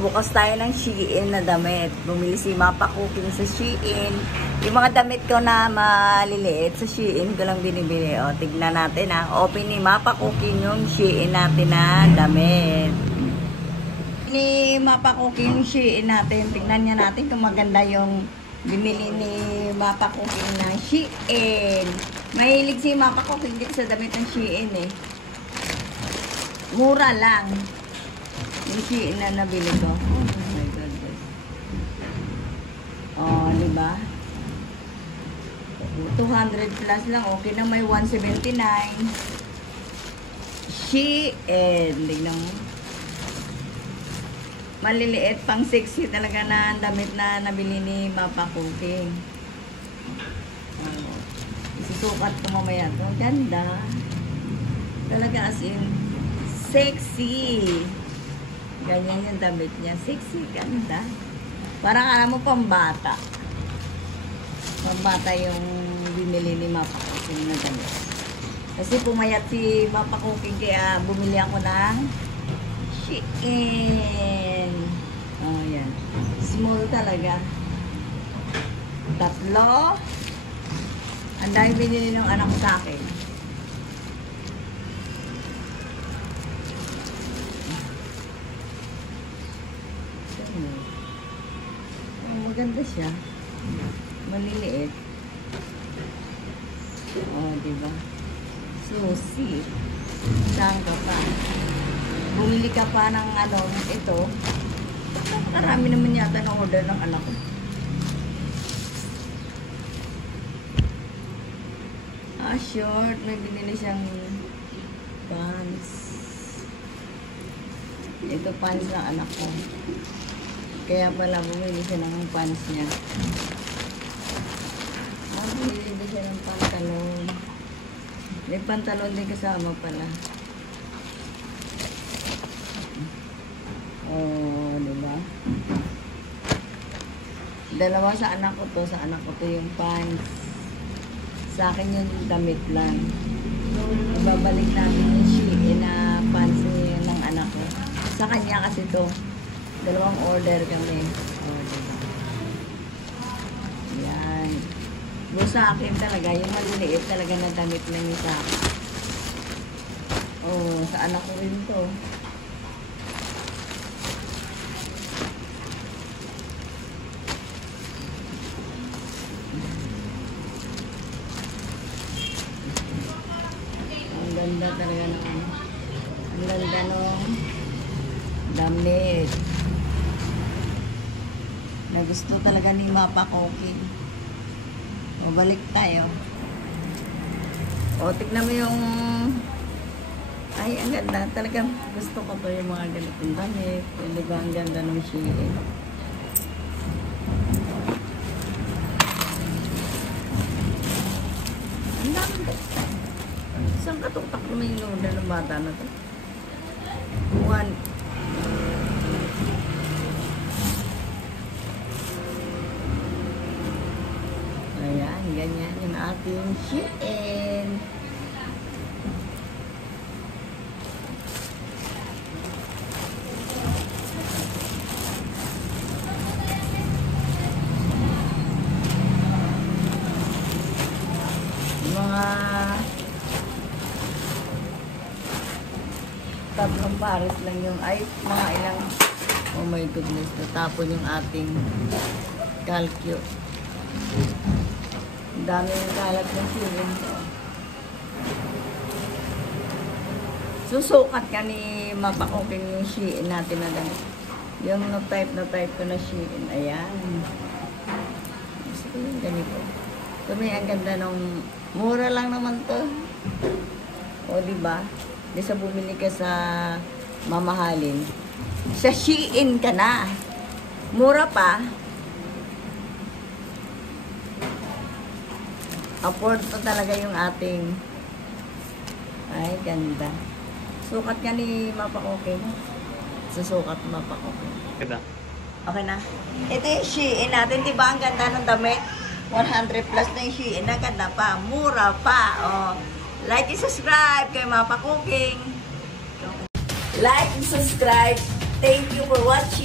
Bukas tayo ng Shein na damit. Bumili si Mapa Cooking sa Shein. Yung mga damit ko na maliliit sa Shein ko lang binibili. O, tignan natin ha. Open ni Mapa Cooking yung Shein natin na damit. Ni Mapa Cooking yung Shein natin. Tignan niya natin kung maganda yung binili ni Mapa Cooking na Shein. Mahilig si Mapa Cooking din sa damit ng Shein eh. Mura lang. Yung Shein na nabili ko. Oh my goodness. Oh, diba? 200 plus lang. Okay na may 179. Shein. Tignan mo. Maliliit pang sexy talaga na damit na nabili ni Mapa Cooking. Isusukat ko mamaya ito. Ganda. Talaga as in sexy. Ganyan yung damit niya. Sexy. Ganda. Parang alam mo pambata. Pambata yung binili ni Mapa Cooking na damit. Kasi pumayat si Mapa Cooking kaya bumili ako ng Shein. Oh, yan. Small talaga. 3. Ang dahil binili ng anak ko sa akin. Maganda siya. Maliliit. Oh, diba? Susi. Saan ka pa? Bumili ka pa ng ano, ito. Marami naman yata ng order ng anak ko. Ah, short. May binili siyang pants. Ito pants ng anak ko. Kaya pala bumili siya ng pants niya. Bumili din siya ng pantalon. May pantalon din kasama pala. Oh, diba? Dalawa sa anak ko to. Sa anak ko to yung pants. Sa akin yung damit lang. Ibabalik namin yung Shein na pants ng anak ko. Sa kanya kasi to. Dalawang order kami. Oh, diba? Yan. Doon sa akin talaga, yung maliliit talaga na damit lang yung sa akin. Oh, sa anak ko rin to. Ang ganda talaga ng ano. Ang ganda nung damit. Na gusto talaga ni Mapa Cooking. O, balik tayo. O, tignan mo yung... Ay, ang ganda. Talagang gusto ko to yung mga ganitong damit. Di ba, ang ganda ng Shein. Ang dami ko. Isang katutak naman yung order ng bata na to. 1. Ayan, ganyan yung ating Shein. Mga 3 pares lang yung, ay, mga ilang, oh my goodness, natapon yung ating calcio. Ang dami yung kalat ng Shein. Susukat ka ni Mapa Cooking yung Shein natin na lang. Yung na-type ko na Shein. Ayan. Gusto ko yung ganito. Ito may ang ganda nung mura lang naman to. O, diba? Di sa bumili ka sa mamahalin. Sa Shein ka na. Mura pa. Afford to talaga yung ating. Ay, ganda. Sukat nga ni Mapa Cooking. Susukat Mapa Cooking. Okay na. Ito yung Shein natin. Diba ang ganda ng damit? 100 plus na yung Shein. Ang ganda pa. Mura pa. Oh. Like and subscribe kay Mapa Cooking. Like and subscribe. Thank you for watching.